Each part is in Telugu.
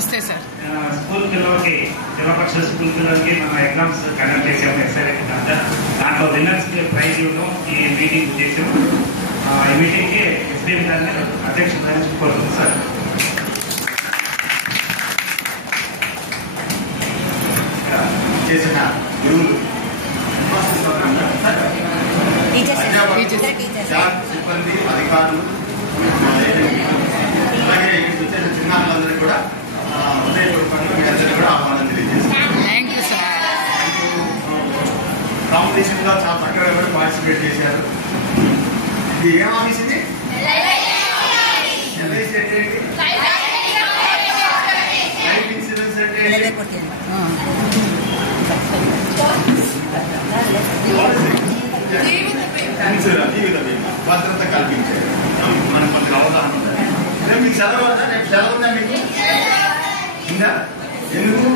నమస్తే సార్. స్కూల్ పిల్లలకి జిల్లా పరిషత్ స్కూల్ పిల్లలకి మనం ఎగ్జామ్స్ కండక్ట్ చేసాము. ఎస్ఐలకి దాంట్లో విన్నర్స్కి ప్రైజ్ ఇవ్వడం ఈ మీటింగ్ చేసాము. ఈ మీటింగ్కి ఎస్పీఎం గారిని అధ్యక్షత కోరుతుంది సార్. చేసిన గురువులు సిబ్బంది అధికారులు అలాగే వచ్చేసిన చిన్నారులందరూ కూడా హృదయపూర్వకంగా మీ అందరినీ కూడా ఆహ్వానం తెలియజేస్తాను. కాంపిటీషన్ లో చాలా చక్కగా కూడా పార్టిసిపేట్ చేశారు. ఇది ఏం ఆఫీస్ ఇది? ఎల్ఐసి అంటే లైఫ్ ఇన్సూరెన్స్ అంటే జీవిత బీమా భద్రత కల్పించారు. మనకు కొంచెం అవగాహన ఉండాలి. మీకు సెలవు ఉందా? రేపు సెలవు ఉందా మీకు? ఉందా? ఎందుకు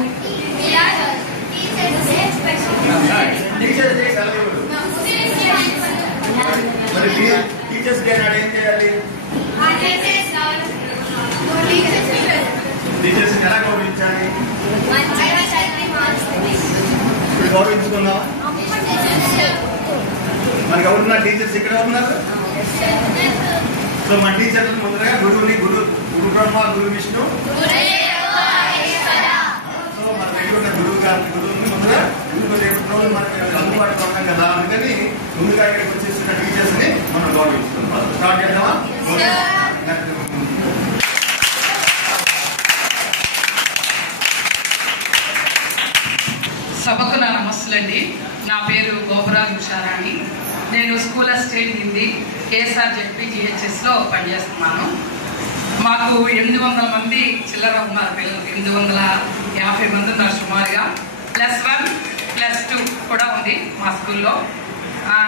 టీచర్స్ డే సెలవు ఇవ్వరు. మరి టీచర్స్ డే నాడు ఏం చేయాలి? టీచర్స్ ఎలా గౌరవించాలి? గౌరవించుకున్నాం. మనకి ఎవరున్నారు టీచర్స్? ఇక్కడ ఉన్నారు. సో మన టీచర్లు ముందుగా గురువుని గురు బ్రహ్మ గురు విష్ణు, సో మన దగ్గర ఉన్న గురువుని ముందుగా గురువు మనకి అందుబాటులో ఉన్నాం కదా, అందుకని ముందుగా ఇక్కడికి వచ్చేసిన టీచర్స్ ని మనం గౌరవిస్తున్నాం. స్టార్ట్ చేద్దామా? సభకు నా నమస్తులండి. నా పేరు గోపురాజ్ ఉషారాణి. నేను స్కూల్ అసిస్టెంట్ హిందీ KSRZP GHSలో పనిచేస్తున్నాను. మాకు 800 మంది చిల్లర ఉన్నారు పిల్లలు. 850 మంది ఉన్నారు సుమారుగా. +1 +2 కూడా ఉంది మా స్కూల్లో.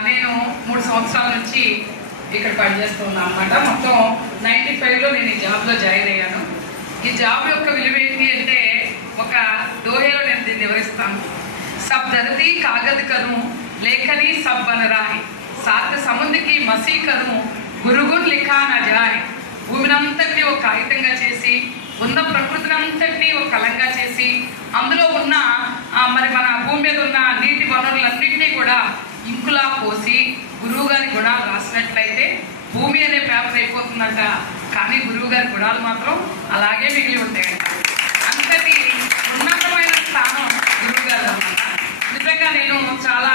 నేను 3 సంవత్సరాల నుంచి ఇక్కడ పనిచేస్తున్నాను అనమాట. మొత్తం 95లో నేను ఈ జాబ్లో జాయిన్ అయ్యాను. ఈ జాబ్ యొక్క విలువ ఏంటి అంటే, ఒక దోహేలో నేను దీన్ని వివరిస్తాను. सब धरती कागज करूं लेखनी सब बन राहे सात समुद्र की मसी करूं गुरुगुण लिखा न जाए. భూమినంతటిని ఒక కాగితంగా చేసి, ఉన్న ప్రకృతినంతటిని ఒక కలంగా చేసి, అందులో ఉన్న మరి మన భూమి మీద ఉన్న నీటి వనరులన్నింటినీ కూడా ఇంకులా పోసి గురువు గారి గుణాలు రాసినట్లయితే భూమి అనే పేపర్ అయిపోతుందంట. కానీ గురువు గారి గుణాలు మాత్రం అలాగే మిగిలి ఉంటాయంట. అంతటి ఉన్నతమైన స్థానం గురువు గారు అన్నమాట. నిజంగా నేను చాలా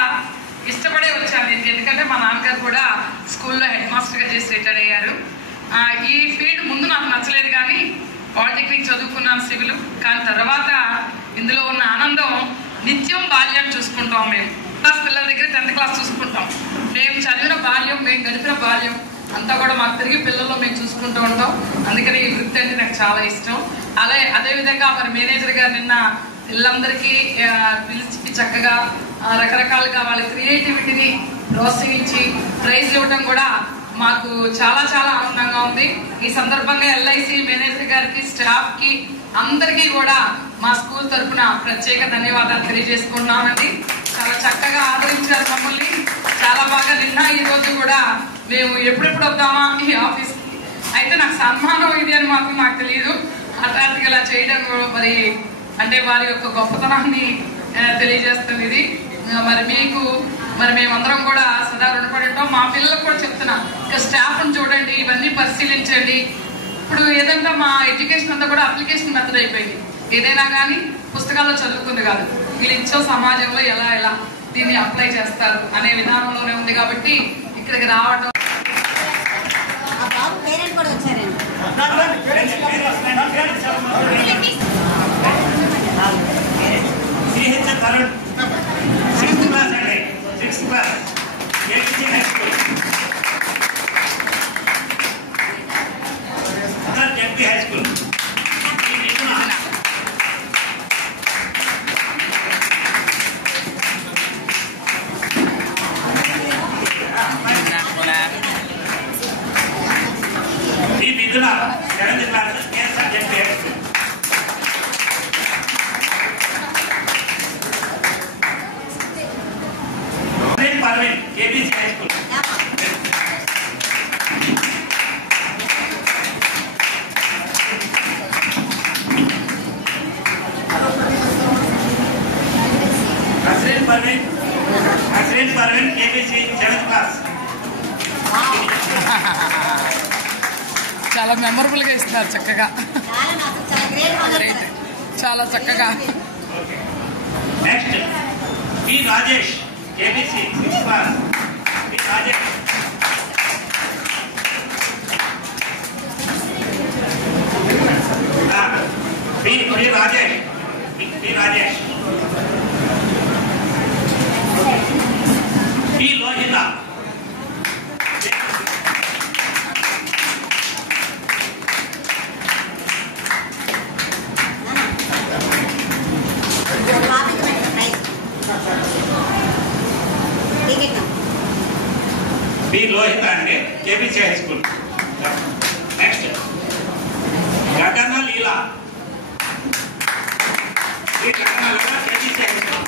ఇష్టపడే వచ్చాను దీనికి. ఎందుకంటే మా నాన్నగారు కూడా స్కూల్లో హెడ్ మాస్టర్గా చేసి రిటైర్ అయ్యారు. ఈ ఫీల్డ్ ముందు నాకు నచ్చలేదు, కానీ పాలిటెక్నిక్ చదువుకున్నాను సివిల్. కానీ తర్వాత ఇందులో ఉన్న ఆనందం, నిత్యం బాల్యం చూసుకుంటాం మేము. క్లాస్ పిల్లల దగ్గర 10th క్లాస్ చూసుకుంటాం. మేము చదివిన బాల్యం, మేము గడిపిన బాల్యం అంతా కూడా మాకు తిరిగి పిల్లల్లో మేము చూసుకుంటూ ఉంటాం. అందుకని ఈ వృత్తి అంటే నాకు చాలా ఇష్టం. అదేవిధంగా మరి మేనేజర్ గారు నిన్న పిల్లలందరికీ పిలిచి చక్కగా రకరకాలుగా వాళ్ళ క్రియేటివిటీని ప్రోత్సహించి ప్రైజ్లు ఇవ్వడం కూడా మాకు చాలా చాలా ఆనందంగా ఉంది. ఈ సందర్భంగా LIC మేనేజర్ గారికి, స్టాఫ్కి, అందరికీ కూడా మా స్కూల్ తరఫున ప్రత్యేక ధన్యవాదాలు తెలియజేసుకున్నానండి. చాలా చక్కగా ఆదరించారు మమ్మల్ని. చాలా బాగా నిన్న ఈ రోజు కూడా మేము ఎప్పుడెప్పుడు వద్దామా ఈ ఆఫీస్కి. అయితే నాకు సన్మానం ఇది అని మాత్రం నాకు తెలియదు. హఠాత్తుగా ఇలా చేయడం మరి అంటే వారి యొక్క గొప్పతనాన్ని తెలియజేస్తుంది ఇది. మరి మీకు మరి మేమందరం కూడా సదా రుణపడి ఉంటాం. మా పిల్లలకు కూడా చెప్తున్నా, ఇక స్టాఫ్ను చూడండి, ఇవన్నీ పరిశీలించండి. ఇప్పుడు ఏదంటే మా ఎడ్యుకేషన్ అంతా కూడా అప్లికేషన్ మెథడ్ అయిపోయింది. ఏదైనా కానీ పుస్తకాల్లో చదువుకుంది కాదు, వీళ్ళు ఇచ్చో సమాజంలో ఎలా దీన్ని అప్లై చేస్తారు అనే విధానంలోనే ఉంది. కాబట్టి ఇక్కడికి రావడం KBC High School. కలర్ఫుల్గా ఇస్తున్నారు చక్కగా. చాలా చక్కగా. Next P Rajesh KBC 6th class. P Rajesh. P Rajesh. P Rajesh. P Lohitha. P Lohitha అండి కేబీసీ హై స్కూల్. నెక్స్ట్ గగన లీలా. గగన లీలా కేబీసీ హై స్కూల్.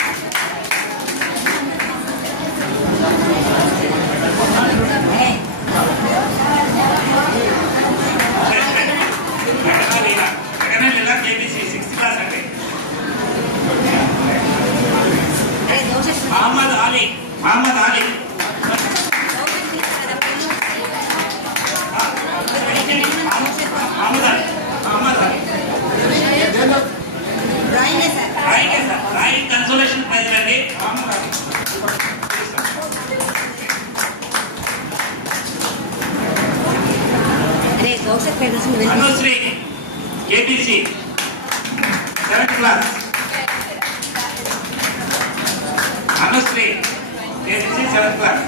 గగన లీలా కేబీసీ 6th క్లాస్ అండి. Mohammed Ali. Mohammed Ali. Drawing consolation prize అండి. Anushree KBC 7th class. Anushree KBC 7th class.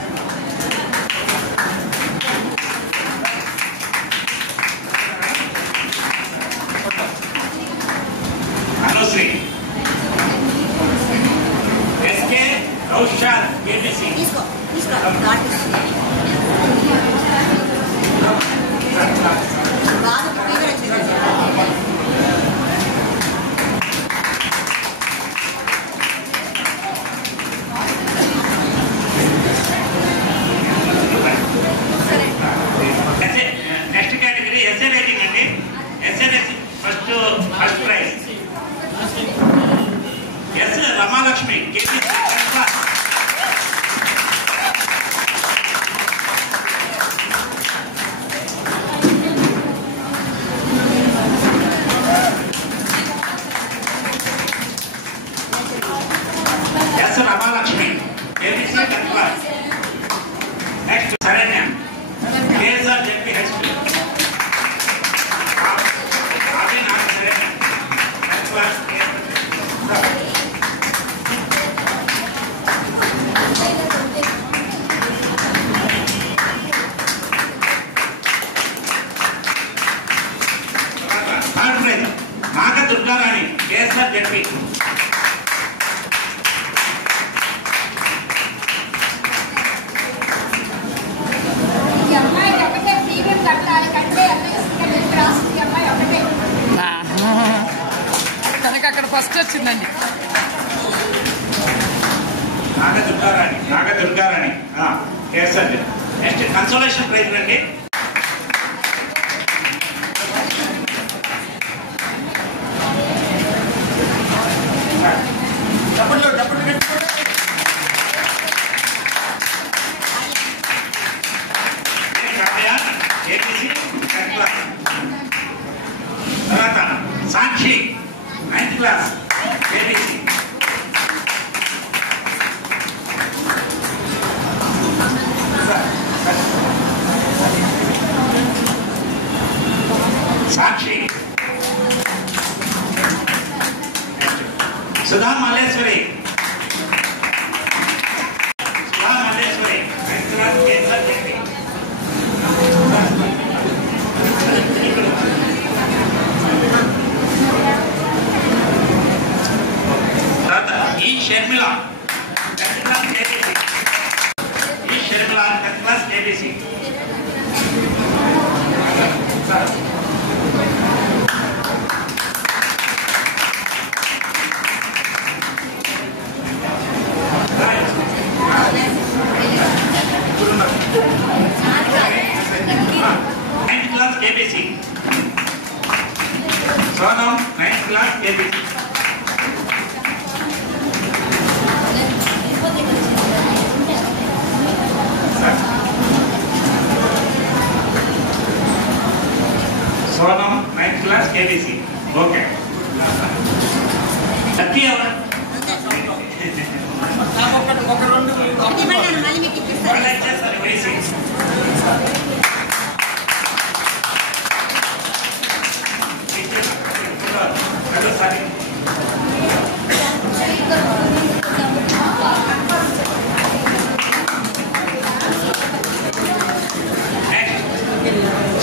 Anushree. SK Raushan KBC. Next category essay writing అండి. Essay first prize S Ramalakshmi KBC 10th class. S Ramalakshmi KBC 10th class. Next Saranya KSR ZP high school. అదే నాకు Saranya 10th class. Third prize Naga Durgarani KSR ZP. తనకి అక్కడ ఫస్ట్ వచ్చిందండి. Naga Durgarani KSR ZP. Next consolation prize అండి. తర్వాత Sakshi 9th class KBC. Sakshi. Sudha Malleswari. Sudha Malleswari 9th class KSR ZP. E Sharmila 10th class KBC. E Sharmila 10th class KBC. KBC. Sonam 9th class KBC. Sonam, 9th class, KBC. Okay. Happy hour.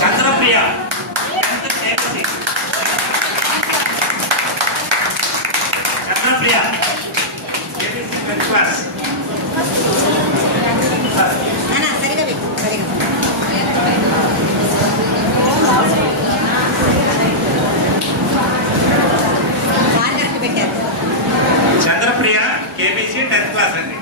Chandrapriya, 10th KBC. Chandrapriya, KBC 10th class. Chandrapriya, KBC 10th class అండి.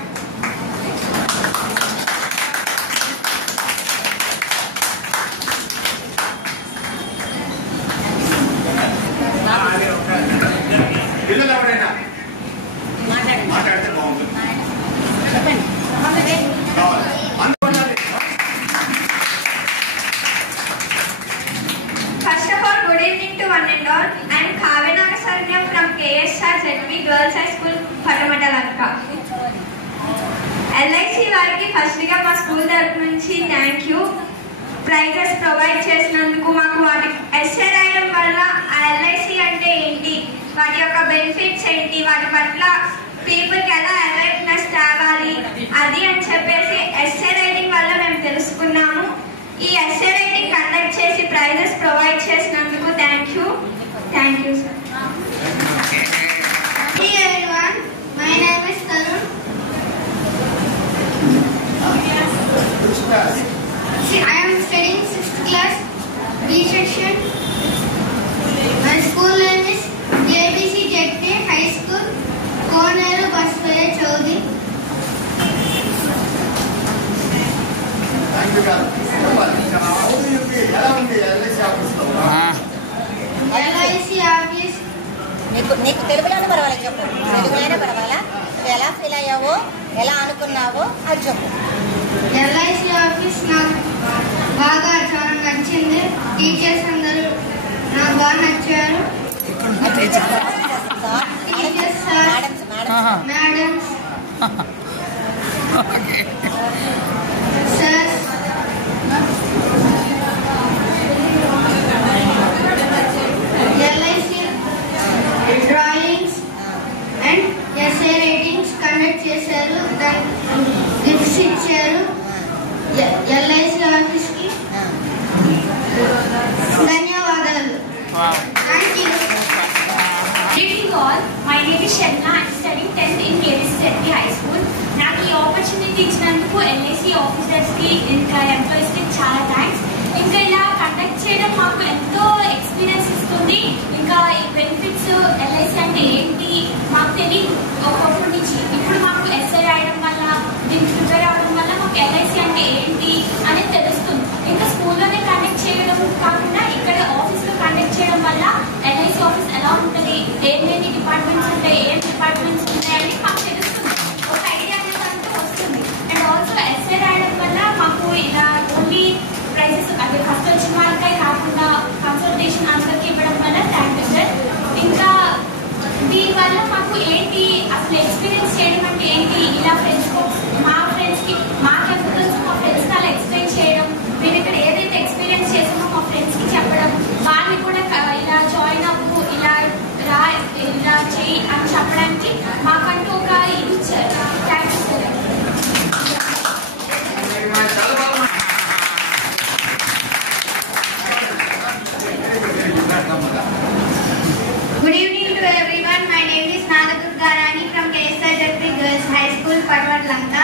పిల్లలు ఎవరైనా మాట్లాడితే బాగుంటుంది. First of all, good evening to one and all. I am Kavena Sarnya from KSR ZB Girls High School, Patamatalaka. LIC వారికి ఫస్ట్ గా మా స్కూల్ తరపు నుంచి థ్యాంక్ యూ. ప్రైజెస్ ప్రొవైడ్ చేసినందుకు మాకు వాటి ఎస్ఏ రాయడం వల్ల ఆ LIC అంటే ఏంటి, వాటి యొక్క బెనిఫిట్స్ ఏంటి, వాటి పట్ల పీపుల్కి ఎలా అవేర్నెస్ తేవాలి అది అని చెప్పేసి ఎస్ఏ రైటింగ్ వల్ల మేము తెలుసుకున్నాము. ఈ ఎస్ఏ రైటింగ్ కండక్ట్ చేసి ప్రైజెస్ ప్రొవైడ్ చేసినందుకు thank you sir. Hey everyone, my name is Tarun. I am studying 6th class, B section. My school name is JBC JK High School, Koneru Baswaya Chaudhary. Thank you గారు. ఎలా ఉంది LIC ఆఫీస్లో? LIC ఆఫీస్ నీకు తెలుగులోనే పర్వాలేదు చెప్పు, తెలుగులోనే పర్వాలా, నువ్వు ఎలా ఫీల్ అయ్యావో ఎలా అనుకున్నావో అది చెప్పు. LIC ఆఫీస్ నాకు బాగా చాలా నచ్చింది. టీచర్స్ అందరూ నాకు బాగా నచ్చారు. Teachers sir, madams, sir, LIC drawings and SA ratings conduct చేశారు, గిఫ్ట్స్ ఇచ్చారు. LIC ఆఫీస్కి ధన్యవాదాలు. Thank you. Good evening all. My name is Sharna. I am studying 10th in KBC ZB High School. నాకు ఈ ఆపర్చునిటీ ఇచ్చినందుకు LIC ఆఫీసర్స్కి ఇంకా ఎంప్లాయీస్కి చాలా థ్యాంక్స్. ఇంకా ఇలా కండక్ట్ చేయడం మాకు ఎంతో ఎక్స్పీరియన్స్ ఇస్తుంది. ఇంకా ఈ బెనిఫిట్స్ LIC అంటే ఏంటి మాకు తెలియదు ఒకప్పుడు నుంచి. ఇప్పుడు మాకు ఎస్ఐ రాయడం వల్ల, దీనికి ప్రిపేర్ అవ్వడం వల్ల మాకు LIC అంటే ఏంటి అనేది తెలుస్తుంది. ఇంకా స్కూల్లోనే కండక్ట్ చేయడం కాకుండా ఇక్కడ ఆఫీస్లో కండక్ట్ చేయడం వల్ల LIC ఆఫీస్ ఎలా ఉంటుంది, ఏమేమి డిపార్ట్మెంట్స్ ఉంటాయి, ఏం డిపార్ట్మెంట్స్ ఉన్నాయని మాకు తెలుస్తుంది. ఒక ఐడియా అనేది అంటూ వస్తుంది. అండ్ ఆల్సో ఎస్ఏ రాయడం వల్ల మాకు ఇలా ఓన్లీ ప్రైజెస్ అంటే ఫస్ట్ వచ్చిన వాళ్ళకే కాకుండా కన్సల్టేషన్ అందరికి ఇవ్వడం వల్ల థ్యాంక్ యూ సార్. ఇంకా దీనివల్ల మాకు ఏంటి అసలు ఎక్స్పీరియన్స్ చేయడం అంటే ఏంటి, ఇలా మా ఫ్రెండ్స్కి మాకెంత తెలుసు మా ఫ్రెండ్స్కి అలా ఎక్స్ప్లెయిన్ చేయడం, మేము ఇక్కడ ఏదైతే ఎక్స్పీరియన్స్ చేసామో మా ఫ్రెండ్స్కి చెప్పడం, వాళ్ళని కూడా ఇలా జాయిన్ అవ్వు, ఇలా రా, ఇలా చేయి అని చెప్పడానికి మాకంటూ ఒక ఇది ఇచ్చారు. Thank you sir. Good evening to everyone. My name is Nagdurga Rani from KSR ZB Girls High School, Patamatalaka.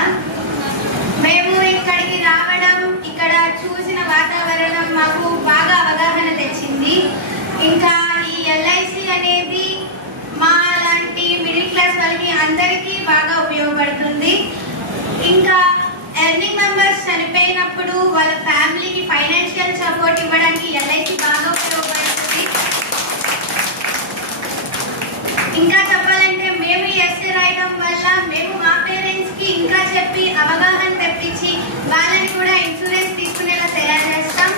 మేము ఇక్కడికి రావడం, ఇక్కడ చూసిన వాతావరణం మాకు బాగా అవగాహన తెచ్చింది. ఇంకా ఈ LIC అనేది మా లాంటి మిడిల్ క్లాస్ వాళ్ళకి అందరికీ బాగా ఉపయోగపడుతుంది. ఇంకా ఎర్నింగ్ మెంబర్స్ చనిపోయినప్పుడు వాళ్ళ ఫ్యామిలీకి ఫైనాన్షియల్ సపోర్ట్ ఇవ్వడానికి LIC బాగా ఉపయోగపడుతుంది. ఇంకా చెప్పాలంటే మేము ఎస్ఏ రాయడం వల్ల మేము మా పేరెంట్స్కి ఇంకా చెప్పి అవగాహన తెప్పించి వాళ్ళని కూడా ఇన్సూరెన్స్ తీసుకునేలా తయారు చేస్తాం.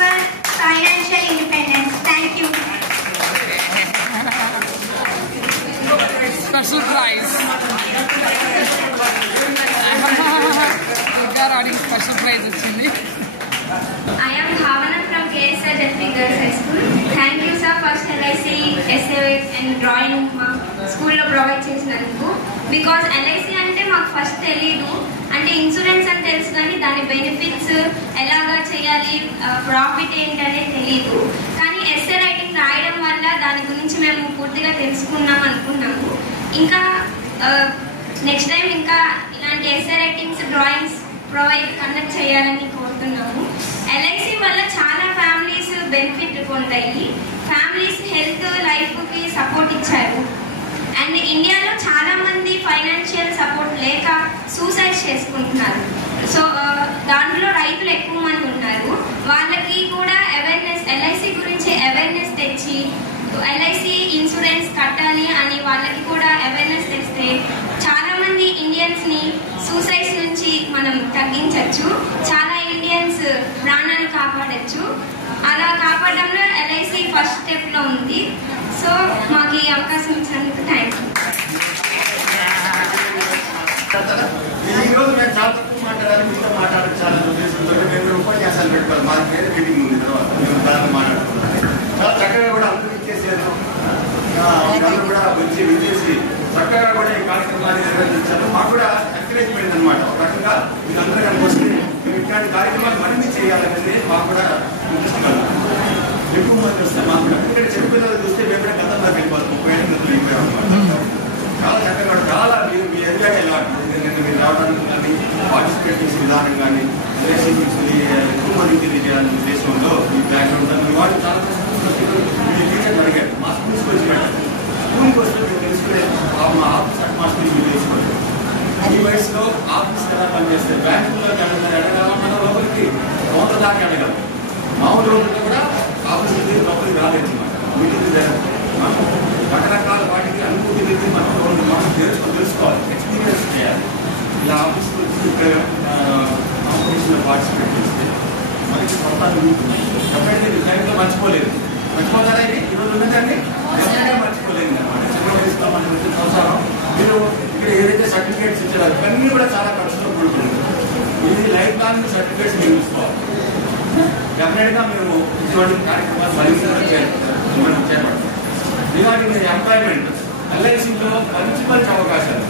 for financial independence. Thank you. Special prize. Riding special prize వచ్చింది. I am Bhavana from KSR Jeffrey Girls High School. Thank you sir first LIC essay and drawing మా స్కూల్లో ప్రొవైడ్ చేసినందుకు. బికాజ్ LIC అంటే మాకు ఫస్ట్ తెలీదు, అంటే ఇన్సూరెన్స్ అని తెలుసు కానీ దాని బెనిఫిట్స్ ఎలాగా చేయాలి, ప్రాఫిట్ ఏంటనే తెలీదు. కానీ ఎస్ఏ రైటింగ్ రాయడం వల్ల దాని గురించి మేము పూర్తిగా తెలుసుకున్నాం అనుకున్నాము. ఇంకా నెక్స్ట్ టైం ఇంకా ఇలాంటి ఎస్ఏ రైటింగ్స్ డ్రాయింగ్స్ కండక్ట్ చేయాలని కోరుతున్నాము. LIC వల్ల చాలా ఫ్యామిలీస్ బెనిఫిట్ పొందాయి. ఫ్యామిలీస్ హెల్త్ లైఫ్కి సపోర్ట్ ఇచ్చారు. అండ్ ఇండియాలో చాలా మంది ఫైనాన్షియల్ సపోర్ట్ లేక సూసైడ్ చేసుకుంటున్నారు. సో దాంట్లో రైతులు ఎక్కువ మంది ఉన్నారు. వాళ్ళకి కూడా అవేర్నెస్ LIC గురించి అవేర్నెస్ తెచ్చి LIC ఇన్సూరెన్స్ కట్టాలి అని వాళ్ళకి కూడా అవేర్నెస్ తెస్తే చాలా మంది ఇండియన్స్ని సూసైడ్స్ నుంచి మనం తగ్గించవచ్చు. చాలా ఇండియన్స్ ప్రాణాలు కాపాడచ్చు. అలా కాపాడడంలో LIC ఫస్ట్ స్టెప్లో ఉంది. సో మాకు ఈ అవకాశం ఇచ్చినందుకు థ్యాంక్ యూ. ఈరోజు మేము చాలా తక్కువ మాట్లాడాలి, మీతో మాట్లాడాలి ఉద్దేశంతో మేము ఉపన్యాసాలు పెట్టుకోవాలి. మా పేరు మీటింగ్ ఉంది, తర్వాత మేము దాన్ని మాట్లాడుతున్నాం. చాలా చక్కగా కూడా అందరూ ఇచ్చేసారు, అందరూ కూడా వచ్చి విచ్చేసి చక్కగా కూడా ఈ కార్యక్రమాన్ని నిర్వహించారు. మాకు కూడా ఎంకరేజ్మెంట్ అనమాట. ఒక రకంగా మీరందరూ కనుక వస్తే మేము ఇట్లాంటి కార్యక్రమాలు మరిన్ని చేయాలనేది మాకు కూడా ఇంట్రెస్ట్ కలదు. ఎక్కువ మంది వస్తే మాకు కూడా, ఎందుకంటే చిన్న పిల్లలు చూస్తే మేము కూడా గతంలోకి వెళ్ళిపోతాం. 30 ఏళ్ళు అయిపోయాం అనమాట. చాలా చక్కగా చాలా మీరు మీ ఏరియాకి వెళ్ళాలి. ఎందుకంటే మీరు రావడానికి కానీ పార్టిసిపేట్ చేసే విధానం కానీ ఎక్కువ మందికి తెలియజేయాలనే ఉద్దేశంలో మీ బ్యాక్గ్రౌండ్ మీ వాళ్ళు చాలా అడిగారు. మా స్కూల్స్కి వచ్చి పెట్టారు. స్కూల్కి వస్తే మీరు తెలుసుకునే మా ఆఫీస్ హెడ్ మాస్టర్ మీరు తెలుసుకోండి. ఈ వయసులో ఆఫీస్ ఎలా పనిచేస్తే బ్యాంకుల్లోకి అడగాలన్న లోపలికి 100 దాకా అడగాలి. మామూలు రోజుల్లో కూడా ఆఫీస్ లోపలికి రాలేదు. మీటింగ్ రకరకాల వాటికి అనుభూతి అనేది మనం తెలుసుకోవాలి, ఎక్స్పీరియన్స్ చేయాలి. ఇలా ఆఫీస్కి వచ్చి కాంపిటీషన్లో పార్టిసిపేట్ చేస్తే మనకి మొత్తాలు ఎప్పుడైతే టైంలో మర్చిపోలేదు. మర్చిపోతారా? ఈరోజు ఉన్నదాన్ని ఎప్పుడైనా మర్చిపోలేదు అనమాట. చిన్న వయసులో మనం వచ్చిన సంవత్సరం మీరు ఇక్కడ ఏదైతే సర్టిఫికేట్స్ ఇచ్చారో ఇవన్నీ కూడా చాలా ఖర్చులో కూడుతుంది. ఇది లైఫ్ లాంగ్ సర్టిఫికేట్స్ మీరు తీసుకోవాలి. డెఫినెట్గా మేము ఇటువంటి కార్యక్రమాలు పరిశ్రమ చేపడతాం. ఇలాంటి మీరు ఎంప్లాయ్మెంట్ LICలో మంచి అవకాశాలు,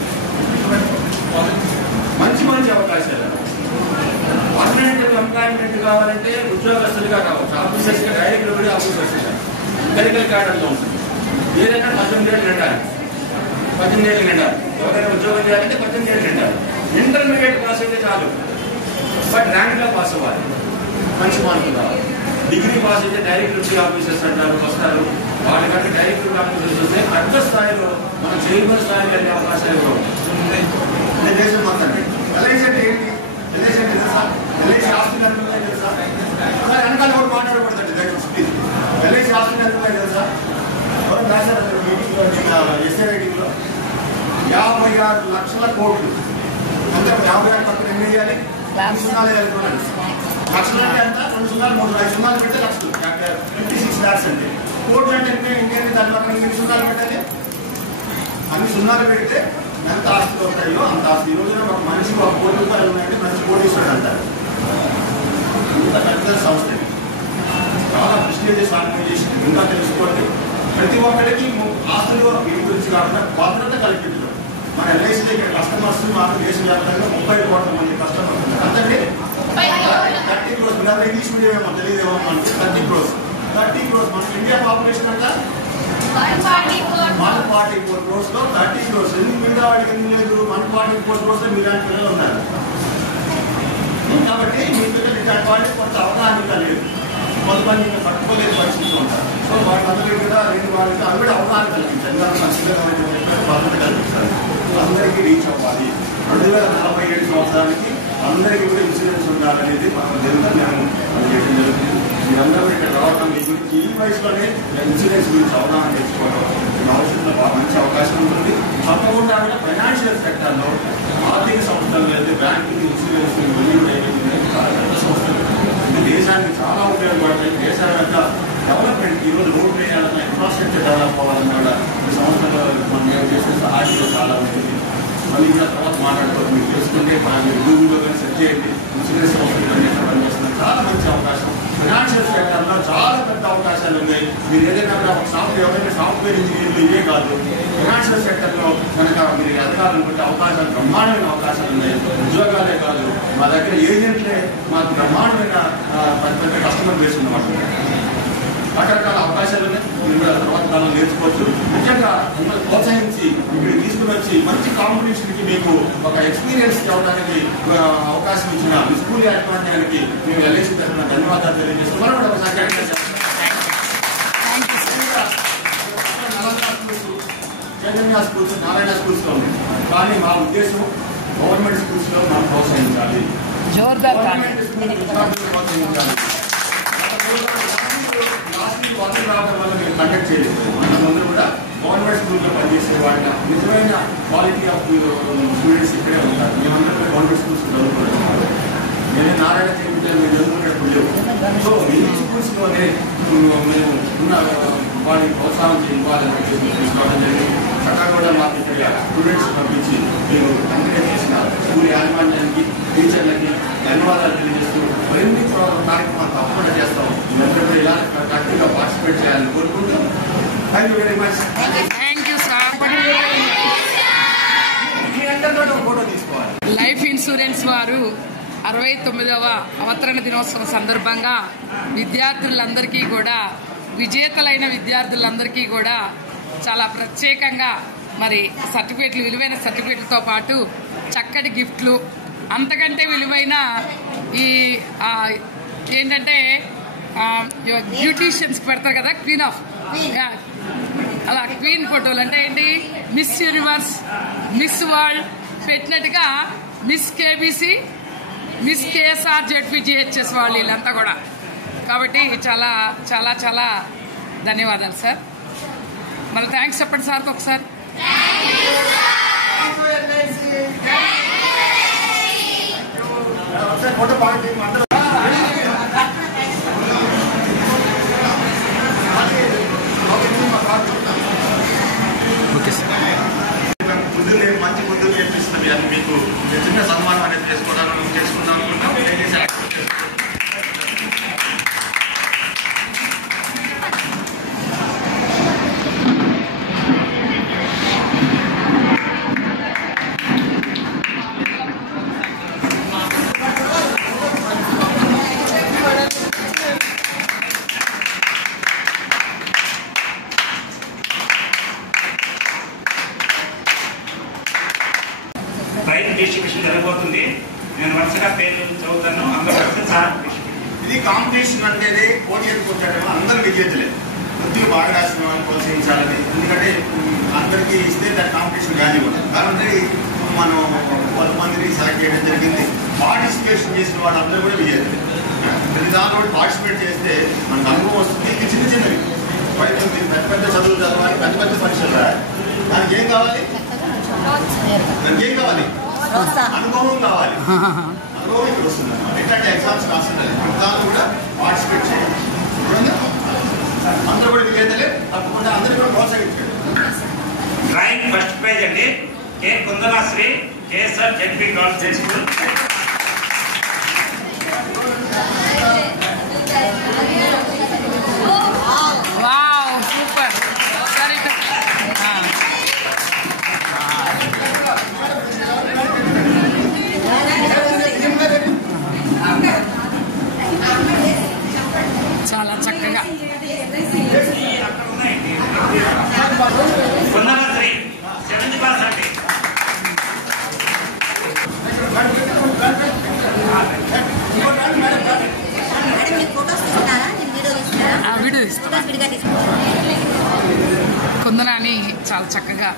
మంచి అవకాశాలు. ఆల్టర్నేటివ్ ఎంప్లాయ్మెంట్ కావాలంటే ఉద్యోగస్తులుగా కావచ్చు, ఆఫీసర్స్గా డైరెక్టర్ కూడా ఆఫీసర్స్గా మెడికల్ కార్డులో ఉంటుంది. ఏదైనా 18 ఏళ్ళు నిండాలి. 18 ఏళ్ళు నిండాలి. ఎవరైనా ఉద్యోగం చేయాలంటే 18 ఏళ్ళు నిండాలి. ఇంటర్మీడియట్ పాస్ అయితే చాలు, బట్ ర్యాంక్లో పాస్ అవ్వాలి, మంచి మార్కులు రావాలి. డిగ్రీ పాస్ అయితే డైరెక్టర్ ఆఫీసర్స్ అంటారు, వస్తారు. వాళ్ళకంటే డైరెక్టర్ ఆఫీసర్స్ వస్తే అడ్డ స్థాయిలో మనం చైర్మన్ స్థాయికి వెళ్ళే అవకాశాలు కూడా ఉంటాయి. దేశం మొత్తం LIC అంటే ఏంటి? LIC అంటే తెలుసా? LIC ఆస్తులు అనుకున్నాయి తెలుసా? వెనకాల కూడా మాట్లాడబడుతుంది. LIC ఆస్తులు అనుకున్నాయి తెలుసా? ఎవరు రాశారు మీటింగ్లో, ఎస్ఏ రైటింగ్లో 56 లక్షల కోట్లు. అంటే 56 పక్కన ఎన్ని వేయాలి? 2 సున్నాలు వేయాలి. లక్షలు అంటే ఎంత? 2 సున్నాలు 3 సున్నాలు పెడితే లక్షలు, 56 lakhs అంటే. కోట్లు అంటే ఇంకేంటి? దాని పక్కన ఎన్ని సున్నాలు పెట్టాలి? అన్ని సున్నాలు పెడితే ఎంత ఆస్తులు ఉంటాయో అంత ఆస్తి. ఈ రోజున ఒక మనిషికి 1 కోటి రూపాయలు ఉన్నాయంటే మనిషి కోటీశ్వరుడు అంటారు. ఇంత పెద్ద సంస్థ, చాలా ప్రెస్టీజియస్ ఆర్గనైజేషన్. ఇంకా తెలుసుకోండి. ప్రతి ఒక్కరికి ఆస్తులు వీటి గురించి కాకుండా భద్రత కల్పించడం. మన LIC దగ్గర కస్టమర్స్ మాకు దేశవ్యాప్తంగా 30 కోట్ల మంది కస్టమర్స్ ఉన్నారు. అంతండి 30 crores. మీరు ఇంగ్లీష్ మీడియం ఏమో తెలియదేమో మనకి. 30 crores. మన ఇండియా పాపులేషన్ అంతా 144 crores లో 30 crores. ఎందుకు మిగతా వాడికి ఎందుకు లేదు? 144 crores మీలాంటి పిల్లలు ఉన్నారు. కాబట్టి మీ పిల్లలు ఇట్లాంటి వాళ్ళకి కొంత అవగాహన లేదు. కొంతమంది ఇంకా పట్టుకోలేని పరిస్థితులు ఉంటారు. సో వాళ్ళందరికీ కూడా వాళ్ళకి అది కూడా అవగాహన కల్పించాలి. మంచిగా భద్రత కల్పించాలి. అందరికీ రీచ్ అవ్వాలి. 2047 సంవత్సరానికి అందరికీ కూడా ఇన్సూరెన్స్ ఉండాలనేది మనం చేయడం జరుగుతుంది. మీరందరూ ఇక్కడ రావడం, మీ గురించి ఈ వయసులోనే ఇన్సూరెన్స్ గురించి అవగాహన తెచ్చుకోవడం భవిష్యత్తులో మంచి అవకాశం ఉంటుంది. తప్పకుండా ఫైనాన్షియల్ సెక్టర్లో ఆర్థిక సంస్థలు అయితే బ్యాంకింగ్, ఇన్సూరెన్స్, చాలా పెద్ద సంస్థలు. దేశానికి చాలా ఉపయోగపడతాయి. దేశాల యొక్క డెవలప్మెంట్ ఈరోజు రోడ్ వేయాలన్నా ఇన్ఫ్రాస్ట్రక్చర్ డెవలప్ అవ్వాలన్నా కూడా ఈ సంవత్సరంలో మనం చేసే సహాయంలో చాలా ఉంటుంది. మళ్ళీ కూడా తర్వాత మాట్లాడుకోవాలి. మీకు తెలుసుకుంటే మీరు గూగుల్లో కానీ సెర్చ్ చేయండి. ఇన్సూరెన్స్ పనిచేస్తున్నారు. చాలా మంచి అవకాశం. ఫైనాన్షియల్ సెక్టర్లో చాలా పెద్ద అవకాశాలు ఉన్నాయి. మీరు ఏదైనా కూడా ఎవరైనా సాఫ్ట్వేర్ ఇంజనీర్లు ఇవే కాదు, ఫైనాన్షియల్ సెక్టర్లో కనుక మీరు ఎదగాలనుకుంటే అవకాశాలు బ్రహ్మాండమైన అవకాశాలు ఉన్నాయి. ఉద్యోగాలే కాదు, మా దగ్గర ఏజెంట్లే మాకు బ్రహ్మాండమైన పెద్ద పెద్ద కస్టమర్ బేస్ ఉన్నమాట. రకరకాల అవకాశాలు ఉన్నాయి. మీరు కూడా తర్వాత కాలం నేర్చుకోవచ్చు. ముఖ్యంగా మిమ్మల్ని ప్రోత్సహించి ఇక్కడ తీసుకుని వచ్చి మంచి కాంపిటీషన్కి మీకు ఒక ఎక్స్పీరియన్స్ ఇవ్వడానికి అవకాశం ఇచ్చిన మీ స్కూల్ యాజమాన్యానికి మేము ఎల్ఐసి తరఫున ధన్యవాదాలు తెలియజేస్తున్నాం. కూడా ఒకసారి చైతన్య స్కూల్స్, నారాయణ స్కూల్స్లో ఉంది. కానీ మా ఉద్దేశం గవర్నమెంట్ స్కూల్స్లో మనం ప్రోత్సహించాలి. గవర్నమెంట్ స్కూల్ విద్యార్థులను ప్రోత్సహించాలి. వాటర్ రావడం వల్ల మేము కండక్ట్ చేయలేదు. మనమందరూ కూడా గవర్నమెంట్ స్కూల్లో పనిచేసే వాళ్ళ నిజమైన క్వాలిటీ ఆఫ్ స్టూడెంట్స్ ఇక్కడే ఉంటారు. మేమందరూ కూడా గవర్నమెంట్ స్కూల్స్ చదువుకోవాలి. నేను నారాయణ చేయించాను, మేము చదువుకునేప్పుడు లేవు. సో ఈ స్కూల్స్లోనే మేము ఉన్న వాడిని ప్రోత్సాహం ఇవ్వాలని తీసుకోవడం జరిగింది. చక్కగా కూడా మాకు ఇక్కడ స్టూడెంట్స్ పంపించి మేము కంప్లీట్ చేసిన స్కూల్ యాజమాన్యానికి, టీచర్లకి ధన్యవాదాలు తెలియజేస్తూ మరిన్ని కార్యక్రమాలు తప్పకుండా చేస్తాం. మీరందరూ కూడా ఇలా యాక్టివ్గా పార్టిసిపేట్ చేయాలని కోరుకుంటూ థ్యాంక్ యూ వెరీ మచ్. మీ అందరితో ఫోటో తీసుకోవాలి. లైఫ్ ఇన్సూరెన్స్ వారు 69వ అవతరణ దినోత్సవం సందర్భంగా విద్యార్థులందరికీ కూడా, విజేతలైన విద్యార్థులందరికీ కూడా చాలా ప్రత్యేకంగా మరి సర్టిఫికేట్లు, విలువైన సర్టిఫికేట్లతో పాటు చక్కటి గిఫ్ట్లు, అంతకంటే విలువైన ఈ ఏంటంటే బ్యూటీషియన్స్కి పెడతారు కదా, క్వీన్ ఆఫ్, అలా క్వీన్ ఫోటోలు అంటే ఏంటి, మిస్ యూనివర్స్, మిస్ వరల్డ్ పెట్టినట్టుగా మిస్ కేబీసీ, మిస్ కేఎస్ఆర్ జెడ్పీజీహెచ్ఎస్ వాళ్ళు వీళ్ళంతా కూడా. కాబట్టి చాలా చాలా చాలా ధన్యవాదాలు సార్. మళ్ళీ థ్యాంక్స్ చెప్పండి సార్కి ఒకసారి. మంచి ముందు నేర్పిస్తుంది అని మీకు చిన్న సన్మానం అనేది చేసుకుందాం అనుకుంటున్నాం. ప్రైజ్ డిస్ట్రిబ్యూషన్ జరగబోతుంది. నేను వరుసగా పేరు చదువుతాను. అందరూ సార్, ఇది కాంపిటీషన్ అనేది పోటీ అనుకుంటారేమో, అందరూ విజేతలే. వృత్తిలో బాగా రాసిన వాళ్ళని ప్రోత్సహించాలని, ఎందుకంటే అందరికీ ఇస్తే దాని కాంపిటీషన్ వాల్యూ ఉంటుంది. కాబట్టి మనం 10 మందిని సెలెక్ట్ చేయడం జరిగింది. పార్టిసిపేషన్ చేసిన వాళ్ళందరూ కూడా విజేతలే. ప్రతి దాంట్లో పార్టిసిపేట్ చేస్తే మనకు అనుభవం వస్తుంది. ఇది చిన్న చిన్నవి మీరు పెద్ద పెద్ద చదువులు చదవాలి, పెద్ద పెద్ద పరీక్షలు రాయాలి. దానికి ఏం కావాలి? దానికి ఏం కావాలి? అనుభవం కావాలి. అనుభవం ఇక్కడ వస్తుంది. ఎట్లాంటి ఎగ్జామ్స్ రాస్తున్నారు దాన్ని కూడా పార్టిసిపేట్ చేయాలి. అందరూ కూడా విజేతలే. తప్పకుండా అందరూ కూడా ప్రోత్సహించండి. డ్రాయింగ్ ఫస్ట్ ప్రైజ్ అండి K Kundanasri, KSR ZP girls high school. Wow, super. సరే చాలా చక్కగా కుందనాశ్రీ 7th క్లాస్ అండి. వీడియో తీస్తాను. కుందనాన్ని చాలా చక్కగా